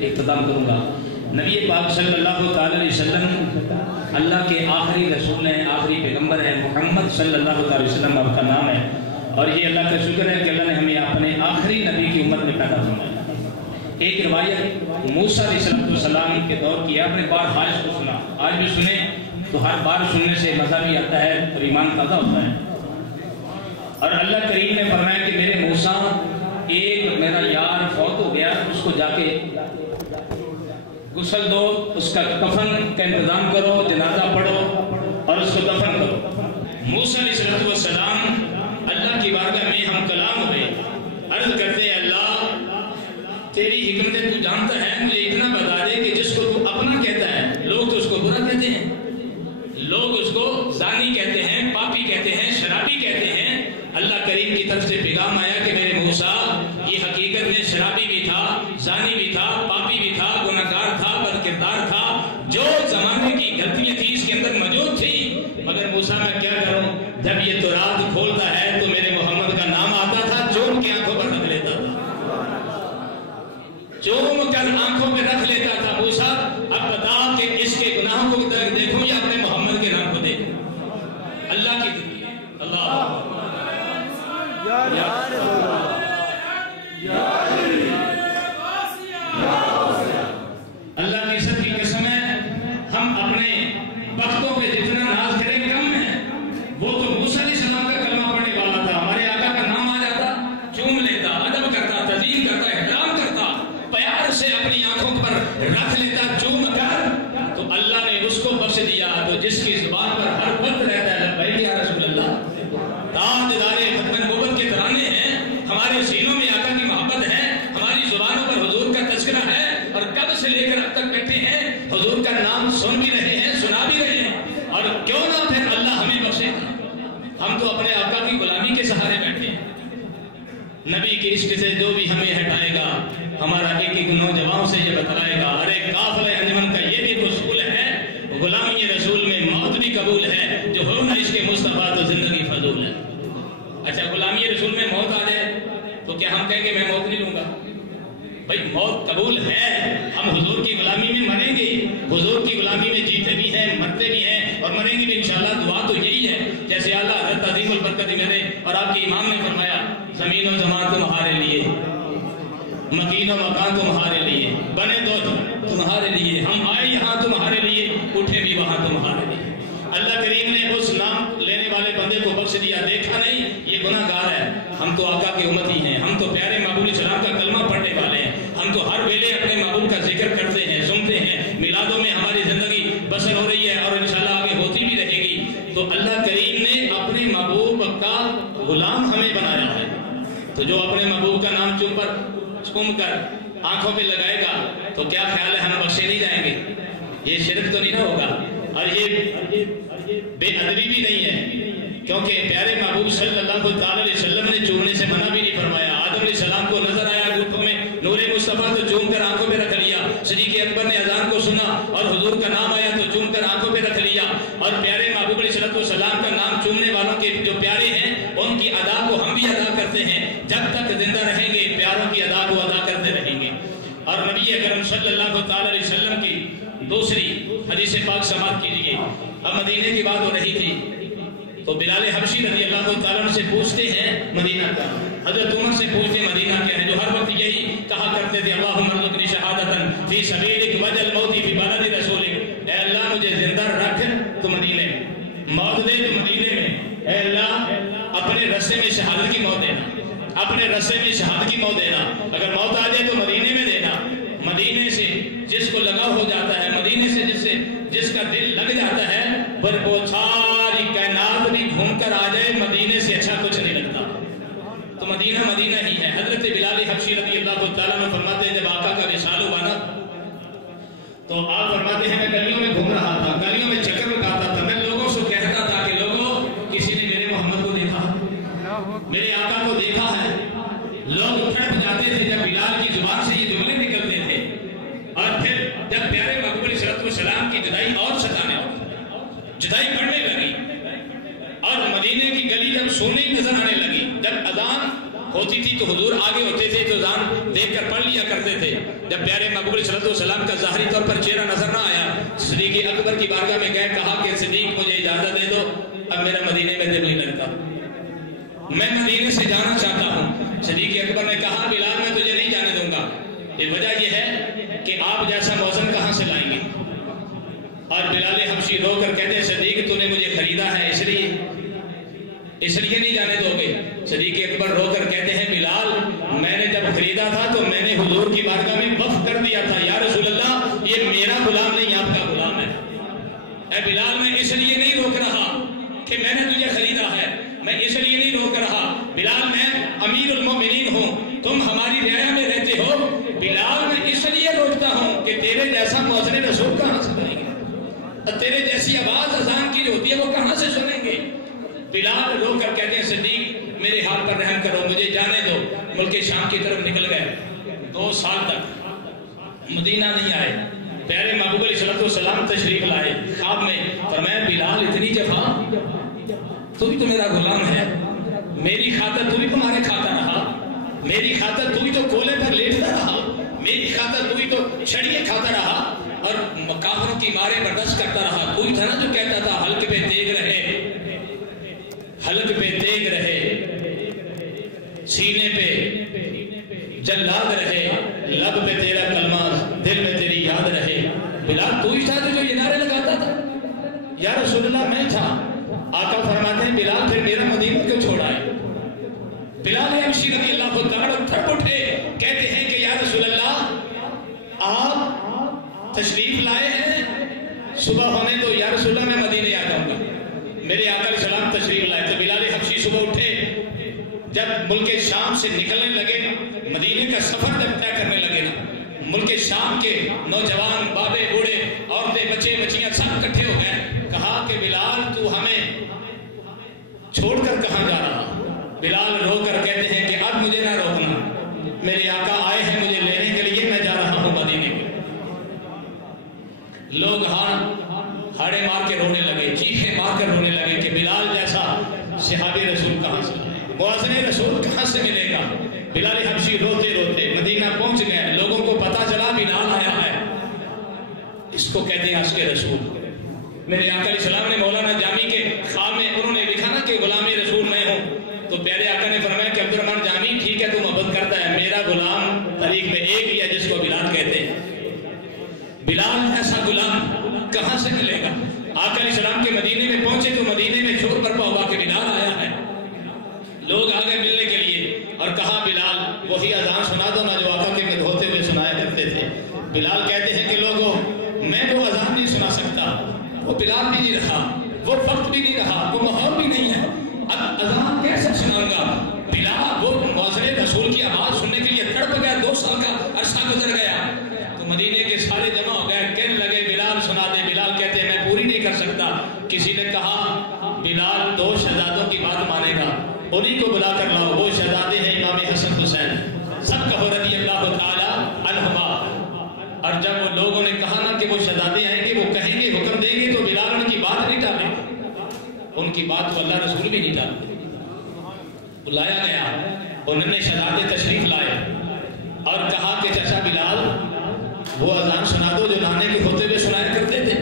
اختتام کروں گا۔ نبی پاک صلی اللہ تعالی علیہ وسلم اللہ کے آخری رسول ہیں، آخری پیغمبر ہیں، محمد صلی اللہ تعالی علیہ وسلم آپ کا نام ہے، اور یہ اللہ کا شکر ہے کہ اللہ نے ہمیں اپنے آخری نبی کی امت میں پیدا فرمایا۔ ایک روایت موسیٰ علیہ السلام کے دور کی، آپ نے بار حاج کو سنا، آج بھی سنیں تو ہر بار سننے سے مزہ بھی آتا ہے اور ایمان تازہ ہوتا ہے۔ اور اللہ کریم نے فرمایا کہ میرے موسیٰ، ایک میرا یار فوت ہو گیا، اس کو جا کے غسل دو، اس کا کفن کا انتظام کرو، جنازہ پڑھو اور اس کو دفن کرو۔ موسیٰ علیہ السلام اللہ کی بارگاہ میں ہم کلام ہوئے، عرض کرتے ہیں اللہ تیری حکمتیں تو جانتا ہے، مجھے اتنا بتا دے کہ جس کو تو اپنا کہتا ہے لوگ تو اس کو برا کہتے ہیں، لوگ اس کو زانی کہتے ہیں، پاپی کہتے ہیں، شرابی کہتے ہیں۔ اللہ کریم کی طرف سے پیغام آیا کہ میرے موسیٰ یہ حقیقت میں شرابی بھی تھا، زانی بھی تھا، پاپی بھی تھا، گناہگار تھا، بد کردار تھا، جو زمانے کی غلطیاں تھی اس کے اندر موجود تھی، مگر موسیٰ میں کیا کروں، جب یہ تورات کھولتا ہے تو میرے محمد کا نام آتا تھا، چوم کے آنکھوں پر رکھ لیتا تھا، چوم کر آنکھوں پہ رکھ لیتا تھا۔ موسیٰ اب بتا کہ اس کے گناہوں کو دیکھوں یا اپنے محمد کے نام کو دیکھوں؟ اللہ کی دنیا، اللہ اللہ کی عزت کی قسم ہے، ہم اپنے بختوں پہ جتنا ناز کریں کم ہے۔ وہ تو موسیٰ علیہ السلام کا کلمہ پڑھنے والا تھا، ہمارے آقا کا نام آ جاتا، چوم لیتا، ادب کرتا، تعظیم کرتا، احترام کرتا، پیار سے اپنی آنکھوں پر رکھ لیتا چوم کر، تو اللہ نے اس کو بخش دیا تو جس کی زبان پر ہر وقت رہتا ہے لبیک یا رسول اللہ۔ تاجدار ختم نبوت کے ترانے ہیں، ہمارے سینوں میں آقا کی محبت ہے، ہماری زبانوں پر حضور کا تذکرہ ہے، اور کب سے لے کر اب تک بیٹھے ہیں حضور کا نام سن بھی رہے ہیں، سنا بھی رہے ہیں، اور کیوں نہ پھر اللہ ہمیں بخشے۔ ہم تو اپنے آقا کی غلامی کے سہارے بیٹھے ہیں۔ نبی کے عشق سے جو بھی ہمیں ہٹائے گا، ہمارا ایک ایک نوجوان سے یہ بتلائے گا، ارے قافلہ انجمن کا یہ بھی اصول ہے، غلامی رسول میں موت بھی قبول ہے، جو ہو نہ عشق مصطفیٰ تو زندگی فضول ہے۔ اچھا غلامی رسول میں موت آ جائے تو کیا ہم کہیں گے میں موت نہیں لوں گا؟ بھائی موت قبول ہے، ہم حضور کی غلامی میں مریں گے، حضور کی غلامی میں جیتے بھی ہیں، مرتے بھی ہیں اور مریں گے بھی انشاءاللہ۔ دعا تو یہی ہے، جیسے اعلیٰ حضرت عظیم البرکت میرے اور آپ کے امام نے فرمایا، زمین و زمان تمہارے لیے، مکین و مکان تمہارے لیے، بنے دو تمہارے لیے، ہم آئے یہاں تمہارے لیے، اٹھے بھی وہاں تمہارے لیے۔ اللہ کریم نے اس نام لینے والے بندے کو بخش دیا، دیکھا نہیں یہ گناہ گار ہے، ہم تو آقا کے امتی ہیں، ہم تو پیارے محبوب علیہ السلام کا کلمہ پڑھنے والے ہیں، ہم تو ہر ویلے اپنے محبوب کا ذکر کرتے ہیں، سنتے ہیں، میلادوں میں ہماری زندگی بسر ہو رہی ہے اور انشاءاللہ آگے ہوتی بھی رہے گی۔ تو اللہ کریم نے اپنے محبوب کا غلام ہمیں بنایا ہے، تو جو اپنے محبوب کا نام چوم کر آنکھوں پہ لگائے گا تو کیا خیال ہے ہم بخشے نہیں جائیں گے؟ یہ شرک تو نہیں نہ ہوگا، اور یہ بے ادبی بھی نہیں ہے، کیونکہ پیارے محبوب صلی اللہ علیہ وسلم نے چومنے سے منع بھی نہیں فرمایا۔ آدم علیہ السلام کو نظر آیا گفتگو میں نور مصطفیٰ تو چوم کر آنکھوں پہ رکھ لیا، صدیق اکبر نے اذان کو سنا اور حضور کا نام آیا تو چوم کر آنکھوں پہ رکھ لیا، اور پیارے محبوب علیہ السلام کا نام چومنے والوں کے جو پیارے ہیں ان کی ادا کو ہم بھی ادا کرتے ہیں، جب تک زندہ رہیں گے پیاروں کی ادا کو ادا کرتے رہیں گے۔ اور نبی اکرم صلی اللہ تعالی علیہ وسلم کی دوسری حدیث پاک سماعت کیجیے۔ اب مدینے کی بات ہو رہی تھی تو بلال حبشی رضی اللہ تعالیٰ عنہ سے پوچھتے ہیں مدینہ کا، حضرت عمر سے پوچھتے ہیں مدینہ کیا ہے، جو ہر وقت یہی کہا کرتے تھے، اللہم ارزقنی شہادتن فی سبیلک وجل موتی فی بلد رسولک، اے اللہ مجھے زندہ رکھ تو مدینے میں، موت دے تو مدینے میں، اے اللہ اپنے رسے میں شہادت کی موت دینا، اپنے رسے میں شہادت کی موت دینا، اگر موت آ جائے تو مدینے میں دینا۔ مدینے سے جس کو لگاؤ ہو جاتا ہے، مدینے سے جس کا دل لگ جاتا ہے، پر وہ ساری کائنات بھی گھوم کر آ جائے، مدینے سے اچھا کچھ نہیں لگتا۔ تو مدینہ مدینہ ہی ہے۔ حضرت بلال حبشی رضی اللہ تعالیٰ عنہ فرماتے ہیں جب آقا کا وصال ہوا نا تو آپ فرماتے ہیں میں گلیوں میں گھوم رہا تھا، گلیوں میں چکر لگاتا تھا، میں لوگوں سے کہتا تھا کہ لوگوں کسی نے میرے محمد کو دیکھا، میرے آقا کو دیکھا ہے۔ لوگ تھڑپ جاتے تھے جب بلال کی زبان سے یہ جملے نکلتے تھے، اور پھر جب پیارے محبوب علیہ السلام کی جدائی اور ستانے جدائی پڑنے لگی اور مدینے کی گلی جب سونے نظر آنے لگی، جب اذان ہوتی تھی تو حضور آگے ہوتے تھے تو اذان دیکھ کر پڑھ لیا کرتے تھے. جب پیارے محبوب صلی اللہ علیہ وسلم کا ظاہری طور پر چہرہ نظر نہ آیا، صدیق اکبر کی بارگاہ میں گئے، کہا کہ صدیق مجھے اجازت دے دو، اب میرا مدینے میں دل نہیں لگتا، میں مدینے سے جانا چاہتا ہوں. صدیق اکبر نے کہا بلال میں تجھے نہیں جانے دوں گا. وجہ یہ ہے کہ آپ جیسا موزن کہاں سے لائیں گے؟ اور بلال حبشی رو کر کہتے ہیں صدیق تو نے مجھے خریدا ہے اس لیے نہیں جانے دو گے. صدیق اکبر رو کر کہتے ہیں بلال میں نے جب خریدا تھا تو میں نے حضور کی بارگاہ میں وقف کر دیا تھا، یا رسول اللہ یہ میرا غلام نہیں آپ کا غلام ہے. اے بلال میں اس لیے نہیں روک رہا کہ میں نے تجھے خریدا ہے، میں اس لیے نہیں روک رہا بلال میں امیر المومنین ہوں، تم ہماری رعایا میں رہتے ہو. بلال میں اس لیے روکتا ہوں کہ تیرے جیسا مؤذن رسول کہاں سے سنیں گے، تیرے جیسی آواز اذان کی جو ہوتی ہے وہ کہاں سے سنیں گے. بلال رو کر کہتے ہیں صدیق میرے حال پر رحم کرو، مجھے جانے دو. ملک شام کی طرف نکل گئے، 2 سال تک مدینہ نہیں آئے. پیارے محبوب علیہ الصلوۃ والسلام تشریف لائے، خواب میں فرمایا بلال اتنی جفا، تو بھی تو میرا غلام ہے، میری خاطر تو بھی تمہارے کھاتا رہا، میری خاطر تو بھی تو کولے پر لیٹتا رہا، میری خاطر تو بھی تو چھڑیے کھاتا رہا اور کافروں کی مارے برداشت کرتا رہا. کوئی تھا نا جو کہتا تھا حلق پہ تیگ رہے، حلق پہ تیگ رہے، سینے پہ جلاد رہے، لب پہ تیرا کلمہ، دل میں تیری یاد رہے. بلال تو ہی تھا جو یہ نعرے لگاتا تھا؟ یا رسول اللہ میں تھا. آقا فرماتے ہیں بلال پھر میرا مدینہ کیوں چھوڑا ہے؟ بلال حبشی رضی اللہ عنہ تھک اٹھے، کہتے ہیں کہ یا رسول اللہ آپ تشریف لائے ہیں، صبح ہونے تو یا رسول اللہ میں مدینے آ جاؤں گا. میرے آقا علیہ السلام تشریف لائے تو بلال حبشی صبح اٹھے، جب ملک شام سے نکلنے لگے، مدینے کا سفر جب طے کرنے لگے نا، ملک شام کے نوجوان، بابے، بوڑھے، عورتیں، بچے، بچیاں سب اکٹھے ہو گئے. کہا کہ بلال تو ہمیں چھوڑ کر کہاں جا رہا؟ بلال رو کر کہتے ہیں کہ اب مجھے نہ روکنا، میرے آقا آئے ہیں مجھے لینے کے لیے، میں جا رہا ہوں مدینے میں. لوگ ہاڑے مار کے رونے لگے، چیخیں مار کر رونے لگے کہ بلال جیسا صحابی رسول کہاں سے، مؤذن رسول کہاں سے ملے گا. بلال حبشی روتے روتے مدینہ پہنچ گئے. لوگوں کو پتا چلا بلال آیا ہے، اس کو کہتے ہیں عشق رسول. میرے آقا علیہ السلام نے مولانا جامی کے خواب میں انہوں نے لکھا نا کہ غلام رسول میں ہوں، تو پیارے آقا نے فرمایا کہ عبدالرحمن جامی ٹھیک ہے تو محبت کرتا ہے، میرا غلام تاریخ میں ایک ہی ہے جس کو بلال کہتے ہیں. بلال ایسا غلام کہاں سے ملے گا؟ آقا علیہ السلام کے مدینے میں پہنچے تو مدینے میں شور برپا ہوا کہ بلال آیا ہے. لوگ آگے ملنے کے لیے اور کہا بلال وہی اذان سنا دو نا جو آقا کے دھوتے ہوئے سنایا کرتے تھے. بلال کہتے ہیں کہ لوگوں میں وہ اذان نہیں سنا سکتا، وہ بلال بھی نہیں رہا، وہ وقت بھی نہیں رہا، وہ ماحول بھی نہیں ہے، اب اذان کیسے سناؤں گا؟ بلال وہ مؤذن رسول کی آواز سننے کے لیے تڑپ گیا، 2 سال کا عرصہ گزر گیا. تو مدینے کے سارے جمع ہو گئے، کہنے لگے بلال سنا دے. بلال کہتے ہیں میں پوری نہیں کر سکتا. کسی نے کہا بلال 2 شہزادوں کی بات مانے گا، انہیں کو بلا کر لاؤ. وہ شہزادے ہیں امام حسن حسین، سب کہو رضی اللہ تعالی عنہما. اور جب وہ لوگوں نے کہا نا کہ وہ شہزادے آئیں گے، وہ کہیں گے، حکم دیں گے، تو بلال ان کی بات نہیں ٹالے، ان کی بات کو اللہ رسول بھی نہیں ٹالتے. بلایا گیا، انہوں نے شہزادے تشریف لائے اور کہا کہ چچا بلال وہ اذان سنا دو جو نانے کے ہوتے ہوئے سنایا کرتے تھے.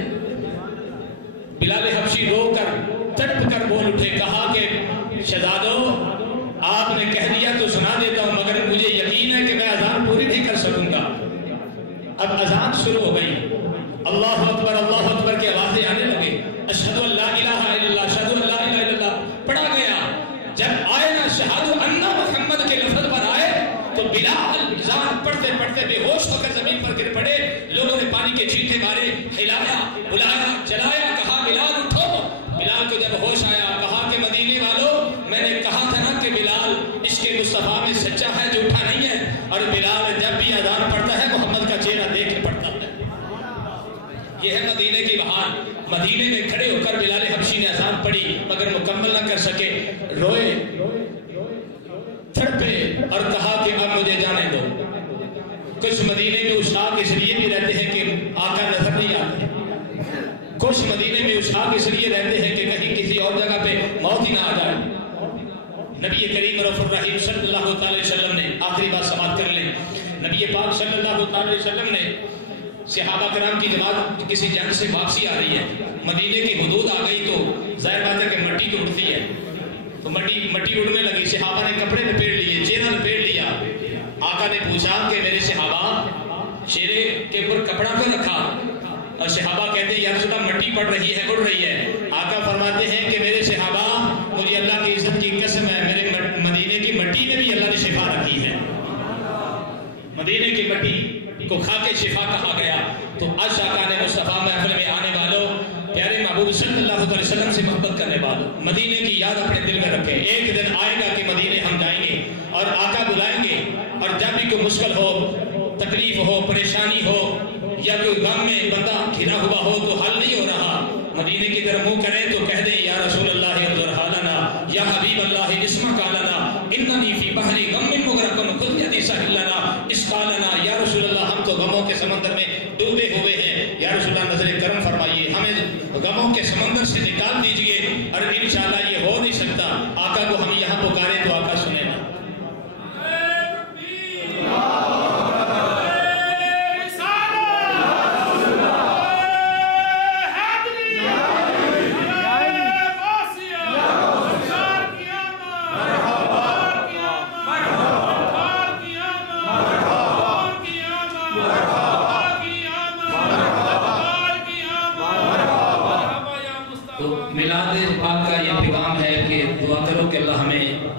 بلال حبشی رو کر تڑپ کر بول اٹھے، کہا کہ شہزادو آپ نے کہہ دیا تو سنا دیتا ہوں، مگر مجھے یقین ہے کہ میں اذان پوری نہیں کر سکوں گا. اب اذان شروع ہو گئی، اللہ اکبر کی آوازیں آنے لگے، اشہدو ان لا الہ الا اللہ، اشہدو ان لا الہ الا اللہ پڑھا گیا. جب آئے نا شہادو ان محمد کے لفظ پر آئے تو بلال اذان پڑھتے پڑھتے بے ہوش ہو کر زمین پر گر پڑے. لوگوں نے پانی کے چھینٹے مارے، ہلایا، بلایا، جلایا، کہا بلال اٹھو. بلال کو جب ہوش آیا کہا کہ مدینے والوں میں نے کہا تھا نا کہ بلال عشق مصطفیٰ میں سچا ہے، جھوٹا نہیں ہے. اور بلال جب بھی اذان پڑھتا ہے محمد کا چہرہ دیکھ کے پڑھتا ہے. یہ ہے مدینے کی بہار. مدینے میں کھڑے ہو کر بلال حبشی نے اذان پڑھی مگر مکمل نہ کر سکے، روئے، تڑپے اور کہا کہ اب مجھے جانے دو. کچھ مدینے میں اشاق اس لیے بھی رہتے ہیں کہ آقا نظر نہیں آتے، کچھ مدینے میں اشاق اس لیے رہتے ہیں کہ کہیں کسی اور جگہ پہ موت ہی نہ آ جائے. نبی کریم رؤوف الرحیم صلی اللہ تعالی وسلم نے آخری بات سماعت کر لیں، نبی پاک صلی اللہ تعالی وسلم نے صحابہ کرام کی جماعت کسی جنگ سے واپسی آ رہی ہے، مدینے کی حدود آ گئی تو ظاہر بات ہے کہ مٹی تو اٹھتی ہے، تو مٹی اڑنے لگی، صحابہ نے کپڑے لپیٹ لیے، چہرہ لپیٹ لیا۔ آقا نے پوچھا کہ میرے صحابہ چہرے کے اوپر کپڑا کیوں رکھا؟ اور صحابہ کہتے ہیں یا رسول اللہ مٹی پڑ رہی ہے، اڑ رہی ہے۔ آقا فرماتے ہیں کہ میرے صحابہ مجھے اللہ کی عزت کی قسم ہے، میرے مدینے کی مٹی میں بھی اللہ نے شفا رکھی ہے، مدینے کی مٹی کو کھا کے شفا کہا گیا۔ تو آج آقا نے مصطفیٰ محفل میں آنے والوں، پیارے محبوب صلی اللہ علیہ وسلم سے محبت کرنے والوں، مدینے کی یاد اپنے دل میں رکھیں۔ ایک دن آئے گا کہ مدینے ہم جائیں گے اور آقا بلائیں گے، اور جب بھی کوئی مشکل ہو، تکلیف ہو، پریشانی ہو، یا کوئی غم میں بندہ گھرا ہوا ہو تو حل نہیں ہو رہا، مدینے کی طرف منہ کریں تو کہہ دیں یا رسول اللہ انظر حالنا، یا حبیب اللہ اسمع قالنا، اننی فی بحر غم مغرق خذ یدی سہل لنا اسقالنا۔ یا رسول اللہ ہم تو غموں کے سمندر میں ڈوبے ہوئے ہیں، یا رسول اللہ نظر کرم فرمائیے، ہمیں غموں کے سمندر سے نکال دیجئے، اور انشاءاللہ یہ ہو نہیں سکتا۔ آقا کو ہم یہاں پکارے تو آقا سنیں گا۔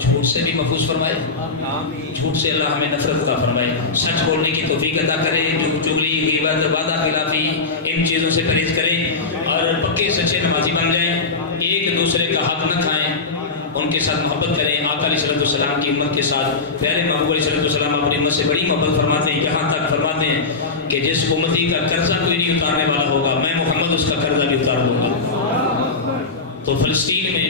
جھوٹ سے بھی محفوظ فرمائے، جھوٹ سے اللہ ہمیں نفرت عطا فرمائے، سچ بولنے کی توفیق عطا کرے، چغلی، غیبت، وعدہ خلافی ان چیزوں سے پرہیز کریں، اور پکے سچے نمازی بن جائیں، ایک دوسرے کا حق نہ کھائیں، ان کے ساتھ محبت کریں۔ آقا علیہ السلام کی امت کے ساتھ پیارے محبوب علیہ السلام اپنی امت سے بڑی محبت فرماتے ہیں، یہاں تک فرماتے ہیں کہ جس امتی کا قرضہ کوئی نہیں اتارنے والا ہوگا، میں محمد اس کا قرضہ بھی اتار دوں گا۔ تو فلسطین میں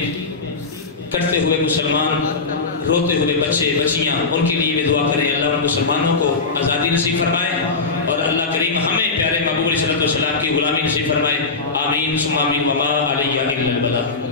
کٹتے ہوئے مسلمان، روتے ہوئے بچے بچیاں، ان کے لیے بھی دعا کریں، اللہ ان مسلمانوں کو آزادی نصیب فرمائے، اور اللہ کریم ہمیں پیارے محبوب علیہ السلام کی غلامی نصیب فرمائے۔ آمین ثم آمین وما علیہ الا البلاغ۔